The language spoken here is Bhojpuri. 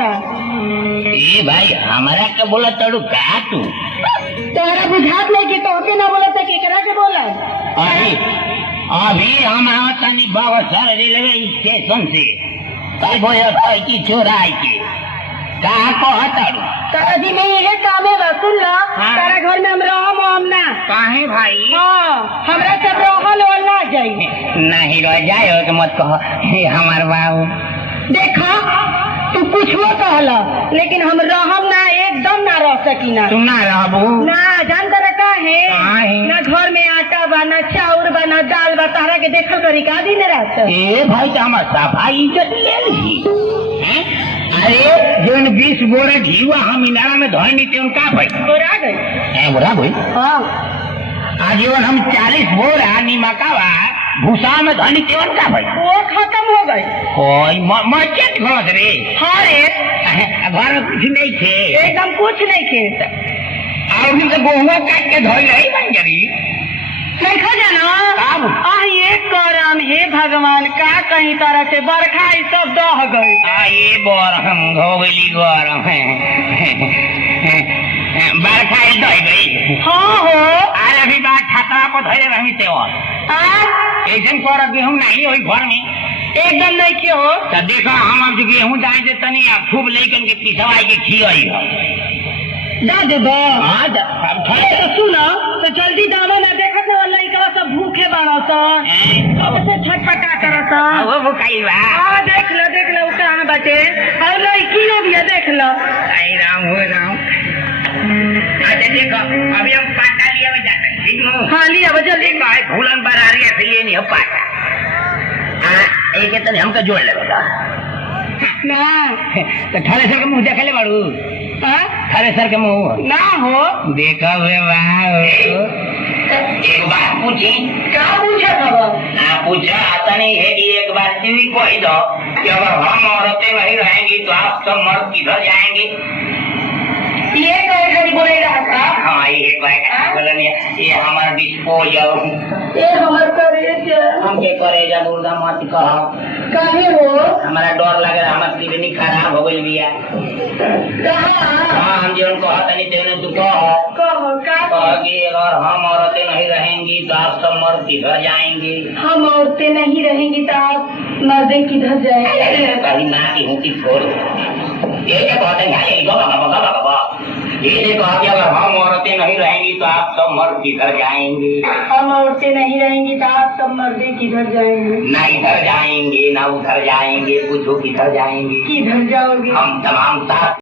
बुझाता। ए भाई हमारा के बोला तड़ू का तू तोरा बुझात नहीं कि तोके ना बोला था केकरा के बोला। अभी हम आवतानी बक्सर रेलवे स्टेशन से कई बोया कई की चोराई के कहा कहताड़ू ताजी में ये कामे रसुल ला तारा घर में हम रहम हम ना काहे भाई हाँ हमरा सब रहल वाला जाई नहीं रह जाए तो मत कहो हमार बाबू देखा तू कुछ वो कहला लेकिन हम रहम ना एकदम ना रह सकी ना तू ना रहबू ना जान कर का है काहे? ना घर में आटा बा ना चाउर बा ना दाल बा तारा के देखल करी का दिन रात। ए भाई तो हमार सफाई इज्जत ले ली अरे जोन 20 बोरे घीवा हम इनारा में धोनी थे उनका भाई बोरा गई बोरा भाई हाँ आजीवन हम 40 बोरा निमकावा भूसा में धनी तेवन का भाई वो खत्म हो गई। कोई मचत घोस रे हाँ रे घर में कुछ नहीं थे एकदम कुछ नहीं थे और दिन से गोहुआ काट के धोई रही बंजरी नहीं खा जाना अब ये करम हे भगवान का कहीं तरह से बरखा ही सब दह गई। आए गरम घोगली गरम बरखा ही दह गई हाँ हो अरे अभी बात छाता को धोए रही तेवन ऐसे कर गेहूँ नहीं वही घर में एकदम नहीं क्यों तो देखो हम अब गेहूँ दाए से तनी खूब लेकिन के पिसवाई के खियाई हो दा देबो हाँ तो सुनो तो जल्दी दावा ना देखा तो लइका सब भूखे बाड़ो तो छटपटा करो वो भुकाई बा देख लो वो कहाँ बाटे और लड़की ने भी देख लो। आई राम हो राम अच्छा देखो अभी हम पाटा लिया में जाते हैं ठीक है हाँ लिया वो जल्दी देखो है फूलन बरारी ऐसे ये नहीं हो पाटा एक तो हमको जोड़ ले बेटा ना तो थ्रेसर के मुंह देख ले बाड़ू थ्रेसर के मुंह ना हो देखो बे एक बात पूछी क्या पूछा खबर ना पूछा आता नहीं है कि एक बात भी कोई दो कि अगर हम औरतें वही रहेंगी तो आप सब मर्द किधर जाएंगे ये कहीं बोले रहा हाँ ये बोलन ये हमारा डिस्पोजल ये हमार करेज हमके करेजा मुर्दा मत कहो काहे हो हमारा डर लगे हमार किडनी खराब हो गई बिया हाँ हम जीवन को हता नहीं तेने तू कहो का कि अगर हम औरतें नहीं रहेंगी तो आप सब मर्द किधर जाएंगे हम औरतें नहीं रहेंगी तो आप मर्दे किधर जाएंगे कहीं ना की हूँ की छोड़ ये क्या कहते हैं ये कहा कि अगर हम औरतें नहीं रहेंगी तो आप सब मर्द किधर जाएंगे हम औरतें नहीं रहेंगी तो आप सब मर्दे किधर जाएंगे ना इधर जाएंगे ना उधर जाएंगे पूछो किधर जाएंगे किधर जाओगे हम तमाम साथ